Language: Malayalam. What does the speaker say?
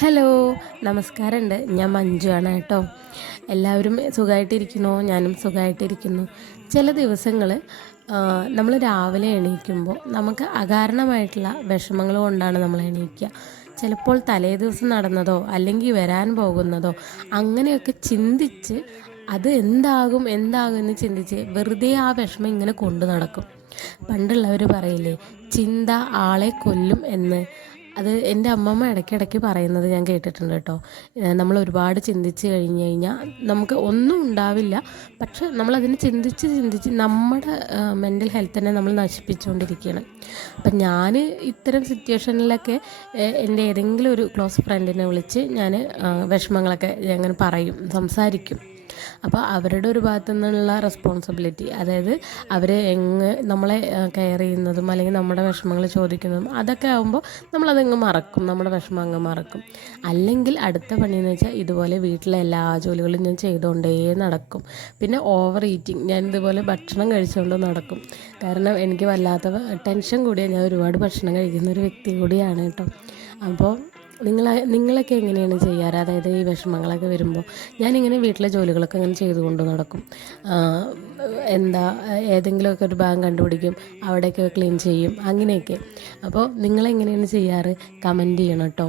ഹലോ, നമസ്കാരമുണ്ട്. ഞാൻ മഞ്ജു ആണ് കേട്ടോ. എല്ലാവരും സുഖമായിട്ടിരിക്കണോ? ഞാനും സുഖമായിട്ടിരിക്കുന്നു. ചില ദിവസങ്ങൾ നമ്മൾ രാവിലെ എണീക്കുമ്പോൾ നമുക്ക് അകാരണമായിട്ടുള്ള വിഷമങ്ങൾ കൊണ്ടാണ് നമ്മൾ എണീക്കുക. ചിലപ്പോൾ തലേ ദിവസം നടന്നതോ അല്ലെങ്കിൽ വരാൻ പോകുന്നതോ അങ്ങനെയൊക്കെ ചിന്തിച്ച് അത് എന്താകും എന്താകും എന്ന് ചിന്തിച്ച് വെറുതെ ആ വിഷമം ഇങ്ങനെ കൊണ്ടു നടക്കും. പണ്ടുള്ളവർ പറയില്ലേ, ചിന്ത ആളെ കൊല്ലും എന്ന്. അത് എൻ്റെ അമ്മമ്മ ഇടയ്ക്കിടയ്ക്ക് പറയുന്നത് ഞാൻ കേട്ടിട്ടുണ്ട് കേട്ടോ. നമ്മൾ ഒരുപാട് ചിന്തിച്ച് കഴിഞ്ഞ് കഴിഞ്ഞാൽ നമുക്ക് ഒന്നും ഉണ്ടാവില്ല. പക്ഷെ നമ്മളതിന് ചിന്തിച്ച് ചിന്തിച്ച് നമ്മുടെ മെൻ്റൽ ഹെൽത്തിനെ നമ്മൾ നശിപ്പിച്ചുകൊണ്ടിരിക്കുകയാണ്. അപ്പം ഞാൻ ഇത്തരം സിറ്റുവേഷനിലൊക്കെ എൻ്റെ ഏതെങ്കിലും ഒരു ക്ലോസ് ഫ്രണ്ടിനെ വിളിച്ച് ഞാൻ വിഷമങ്ങളൊക്കെ അങ്ങനെ പറയും, സംസാരിക്കും. അപ്പോൾ അവരുടെ ഒരു ഭാഗത്തു നിന്നുള്ള റെസ്പോൺസിബിലിറ്റി, അതായത് അവർ നമ്മളെ കെയർ ചെയ്യുന്നതും അല്ലെങ്കിൽ നമ്മുടെ വിഷമങ്ങൾ ചോദിക്കുന്നതും അതൊക്കെ ആകുമ്പോൾ നമ്മളതങ്ങ് മറക്കും, നമ്മുടെ വിഷമം അങ്ങ് മറക്കും. അല്ലെങ്കിൽ അടുത്ത പണിയെന്ന് വെച്ചാൽ ഇതുപോലെ വീട്ടിലെ എല്ലാ ജോലികളും ഞാൻ ചെയ്തുകൊണ്ടേ നടക്കും. പിന്നെ ഓവർ ഈറ്റിംഗ്, ഞാൻ ഇതുപോലെ ഭക്ഷണം കഴിച്ചുകൊണ്ട് നടക്കും. കാരണം എനിക്ക് വല്ലാത്ത ടെൻഷൻ കൂടിയാണ്, ഞാൻ ഒരുപാട് ഭക്ഷണം കഴിക്കുന്ന ഒരു വ്യക്തി കൂടിയാണ് കേട്ടോ. അപ്പോൾ നിങ്ങളൊക്കെ എങ്ങനെയാണ് ചെയ്യാറ്? അതായത് ഈ വിഷമങ്ങളൊക്കെ വരുമ്പോൾ ഞാനിങ്ങനെ വീട്ടിലെ ജോലികളൊക്കെ അങ്ങനെ ചെയ്തുകൊണ്ട് നടക്കും. എന്താ ഏതെങ്കിലുമൊക്കെ ഒരു ഭാഗം കണ്ടുപിടിക്കും, അവിടെയൊക്കെ ക്ലീൻ ചെയ്യും, അങ്ങനെയൊക്കെ. അപ്പോൾ നിങ്ങളെങ്ങനെയാണ് ചെയ്യാറ്? കമൻറ്റ് ചെയ്യണം കേട്ടോ.